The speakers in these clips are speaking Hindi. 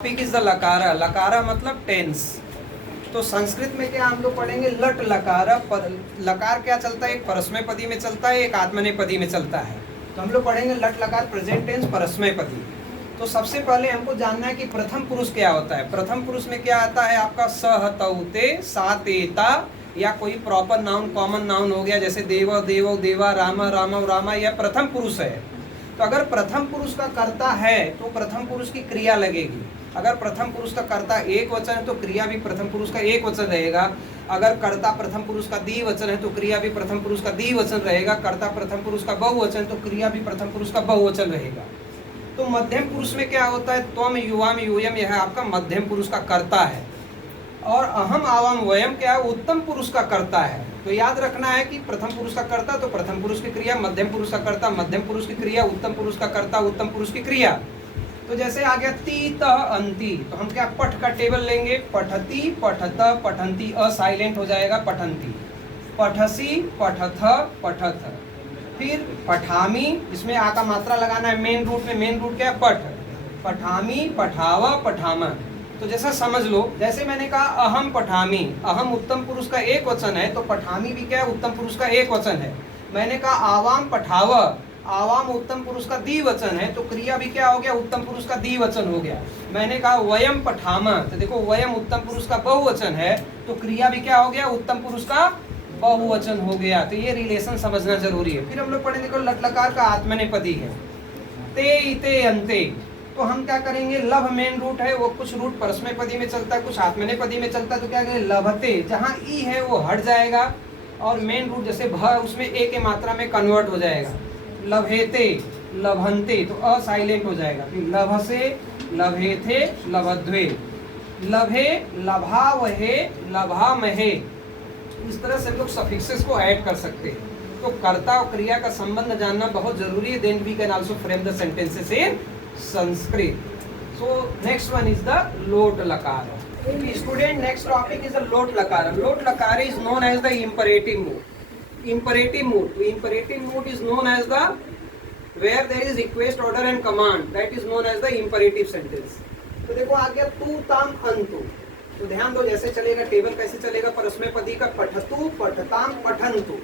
टॉपिक इज द लकारा। लकारा मतलब टेंस। तो संस्कृत में क्या हम लोग पढ़ेंगे, लट लकारा। लकार क्या चलता है, एक परस्मैपदी में चलता है, एक आत्मनेपदी में चलता है। तो हम लोग पढ़ेंगे लट लकार प्रेजेंट टेंस परस्मैपदी। तो सबसे पहले हमको जानना है कि प्रथम पुरुष क्या होता है। प्रथम पुरुष में क्या आता है आपका सह तौते सा तेता, या कोई प्रॉपर नाउन कॉमन नाउन हो गया, जैसे देव देवो देवा राम रामव रामा, यह प्रथम पुरुष है। तो अगर प्रथम पुरुष का कर्ता है तो प्रथम पुरुष की क्रिया लगेगी। अगर प्रथम पुरुष का कर्ता एक वचन है तो क्रिया भी प्रथम पुरुष का एक वचन रहेगा। अगर कर्ता प्रथम पुरुष का द्विवचन है तो क्रिया भी प्रथम पुरुष का द्विवचन रहेगा। कर्ता प्रथम पुरुष का बहुवचन तो क्रिया भी प्रथम पुरुष का बहुवचन रहेगा। तो मध्यम पुरुष में क्या होता है, त्वम युवाम यूयम, यह आपका मध्यम पुरुष का कर्ता है। और अहम आवाम वयम क्या है, उत्तम पुरुष का कर्ता है। तो याद रखना है कि प्रथम पुरुष का कर्ता तो प्रथम पुरुष की क्रिया, मध्यम पुरुष का कर्ता मध्यम पुरुष की क्रिया, उत्तम पुरुष का कर्ता उत्तम पुरुष की क्रिया। तो जैसे आ गया तीत अंति, तो हम क्या पठ का टेबल लेंगे, पठती पठत पठंती, अ साइलेंट हो जाएगा पठंती, पठसी पठथ पठथ। फिर पठामी, इसमें आ का मात्रा लगाना है मेन रूट में। मेन रूट क्या है, पठ। पठामी पठावा पठामा। तो जैसा समझ लो, जैसे मैंने कहा अहम पठामी, अहम उत्तम पुरुष का एक वचन है तो पठामी भी क्या है, उत्तम पुरुष का एक वचन है। मैंने कहा आवाम पठाव, आवाम उत्तम पुरुष का द्विवचन है तो क्रिया भी क्या हो गया, उत्तम पुरुष का द्विवचन हो गया। मैंने कहा वयम पठामा, तो देखो वयम उत्तम पुरुष का बहुवचन है तो क्रिया भी क्या हो गया, उत्तम पुरुष का बहुवचन हो गया। तो ये रिलेशन समझना जरूरी है। फिर हम लोग पढ़े, देखो लट लकार का आत्मनेपदी है, ते इते अंते। तो हम क्या करेंगे, लभ मेन रूट है, वो कुछ रूट परस्मैपदी में चलता है, कुछ आत्मनेपदी में चलता है। तो क्या करेंगे, लभते, जहाँ ई है वो हट जाएगा और मेन रूट जैसे भ, उसमें ए के मात्रा में कन्वर्ट हो जाएगा। लभेते लभंते, तो अ साइलेंट हो जाएगा। फिर लभसे लभेथे लभध्वे, लभे लभावहे लभामहे। इस तरह से हम लोग सफिक्सेस को ऐड कर सकते हैं। तो कर्ता और क्रिया का संबंध जानना बहुत जरूरी है। Then we can also frame the sentences in Sanskrit. So next one is the lot lakara. Student, next topic is the lot lakara. Lot lakara is known as the imperative mood. Imperative mood. So imperative mood is known as the where there is request, order and command. That is known as the imperative sentence. तो देखो आ गया तू ताम अंतु। तो ध्यान दो, जैसे चलेगा टेबल कैसे चलेगा, परस्मैपदी का पठतु पठताम पठन्तु।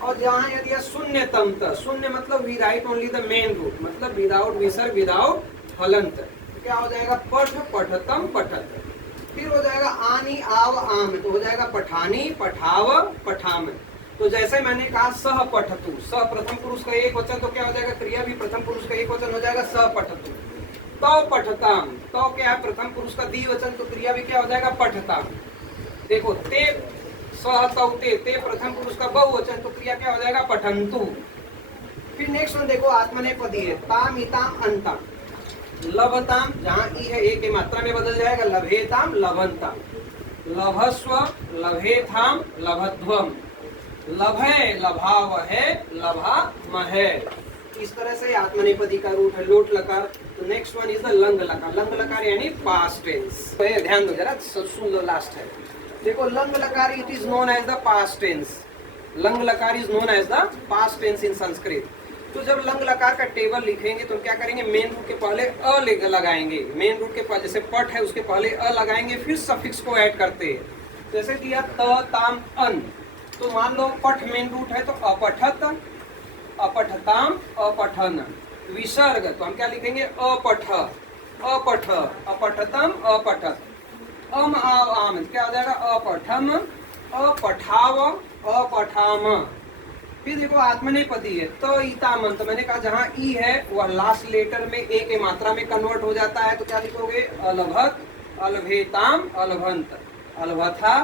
और यहाँ यदि शून्य तमत, शून्य मतलब we write only the main root, मतलब विदाउट विसर्ग विदाउट हलंत। तो क्या हो जाएगा, पठ पठतम पठत। फिर हो जाएगा आनी आव आम, तो हो जाएगा पठानी पठाव पठाम। तो जैसे मैंने कहा सह पठतु, सह प्रथम पुरुष का एक वचन, तो क्या हो जाएगा, क्रिया भी प्रथम पुरुष का एक वचन हो जाएगा, सह पठतु। तो पठताम, तो क्या है प्रथम पुरुष का द्विवचन, तो क्रिया भी क्या हो जाएगा, पठताम। देखो ते सह तौते, ते प्रथम पुरुष का बहुवचन, तो क्रिया क्या हो जाएगा, पठन्तु। फिर नेक्स्ट वन देखो आत्मनेपदी है, ताम इताम अंताम। लभताम, जहाँ ई है ए के मात्रा में बदल जाएगा, लभेताम लभंताम। लभस्व लभेथाम लभध्वम। लभे लभावहे लभामहे। इस तरह से आत्मनेपदी का रूट है लोट लकार। तो next one is the lung लकार। लंग लकार यानी पास्ट टेंस। तो ये ध्यान दो जरा, सुन लो, लास्ट है। देखो लंग लकार it is known as the past tense. लंग लकार is known as the past tense in Sanskrit. तो जब लंग लकार का टेबल लिखेंगे तो क्या करेंगे, मेन रूट के पहले अ लगाएंगे। मेन रूट के पहले जैसे पठ है उसके पहले अ लगाएंगे, फिर सफिक्स को ऐड करते हैं। जैसे किया त ताम अन, तो मान लो पठ मेन रूट है तो अपठत अपठताम अपठन। विसर्ग तो हम क्या लिखेंगे, अपठ अपठ अपठतम अपठत। अम आव आम, क्या हो जाएगा, अपठम अपठाव अपठाम। फिर देखो आत्मनेपदी है, तो ईतामन, तो मैंने कहा जहाँ ई है वह लास्ट लेटर में ए के मात्रा में कन्वर्ट हो जाता है। तो क्या लिखोगे, अलभत अलभेताम अलभंत, अलभथा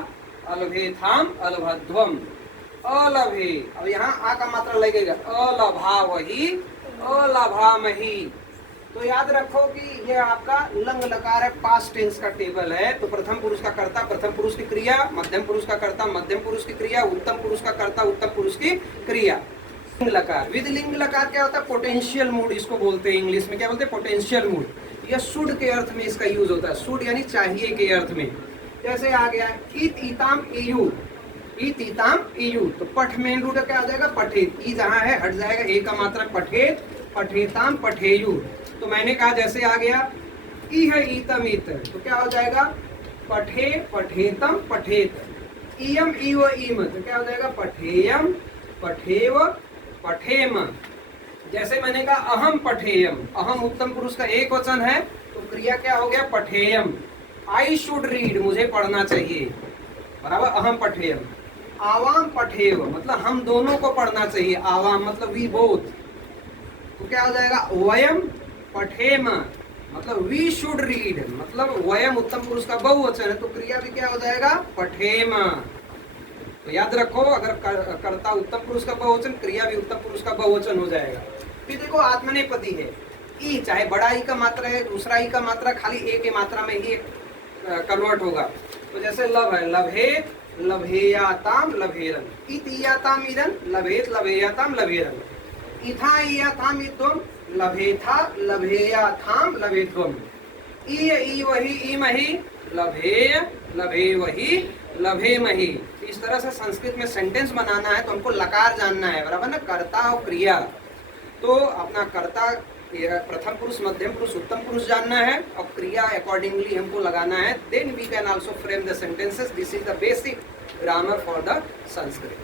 अलभेथाम अलभध्वम, अलभे। अब यहाँ आ का मात्रा लगेगा, अलभावही अलभामही। तो याद रखो कि ये आपका लंग लकार है, पास्ट टेंस का टेबल है। तो प्रथम पुरुष का कर्ता प्रथम पुरुष की क्रिया, मध्यम पुरुष का कर्ता मध्यम पुरुष की क्रिया, उत्तम पुरुष का कर्ता उत्तम पुरुष की क्रिया। लिंग लकार, विद लिंग लकार क्या होता है, पोटेंशियल मूड इसको बोलते हैं। इंग्लिश में क्या बोलते हैं, पोटेंशियल मूड। यह शुड के अर्थ में इसका यूज होता है, शुड यानी चाहिए के अर्थ में। जैसे आ गया इत इताम इयु, इत इताम इयु, तो पठ मेन रूट क्या आ जाएगा, पठेत। ई जहाँ है हट जाएगा, ए का मात्रा पठेत पठेताम पठेयु। तो मैंने कहा जैसे आ गया ई है ईतम ईत, तो क्या हो जाएगा पठे पठेतम पठेत। इयम इव इम, तो क्या हो जाएगा पठेयम पठेव पठेम। जैसे मैंने कहा अहम पठेयम, अहम उत्तम पुरुष का एक वचन है, तो क्रिया क्या हो गया पठेयम। आई शुड रीड, मुझे पढ़ना चाहिए, बराबर अहम पठेयम। आवाम पठेव मतलब हम दोनों को पढ़ना चाहिए, आवाम मतलब वी बोथ, तो क्या हो जाएगा वयम पठेम मतलब वी शुड रीड, मतलब वयम उत्तम पुरुष का बहुवचन है, तो क्रिया भी क्या हो जाएगा पठेम। तो याद रखो, अगर कर्ता उत्तम पुरुष का बहुवचन, क्रिया भी उत्तम पुरुष का बहुवचन हो जाएगा। फिर देखो आत्मनेपदी है, ई चाहे बड़ा ई का मात्रा है, दूसरा ई का मात्रा खाली ए की मात्रा में ही कन्वर्ट होगा। तो जैसे लव है, लभेत लभेयाताम लभेरन, इतियाताम इदन लभेत लभेयाताम लभेरन, इथा इयाताम इद्वम लभेथा लभेयाथाम लभेत्वम, ई वही ईमहि लभेय लभेवहि लभेमहि। इस तरह से संस्कृत में सेंटेंस बनाना है तो हमको लकार जानना है, बराबर ना, कर्ता और क्रिया। तो अपना कर्ता प्रथम पुरुष मध्यम पुरुष उत्तम पुरुष जानना है और क्रिया अकॉर्डिंगली हमको लगाना है। Then we can also frame the sentences. This is the basic grammar for the Sanskrit.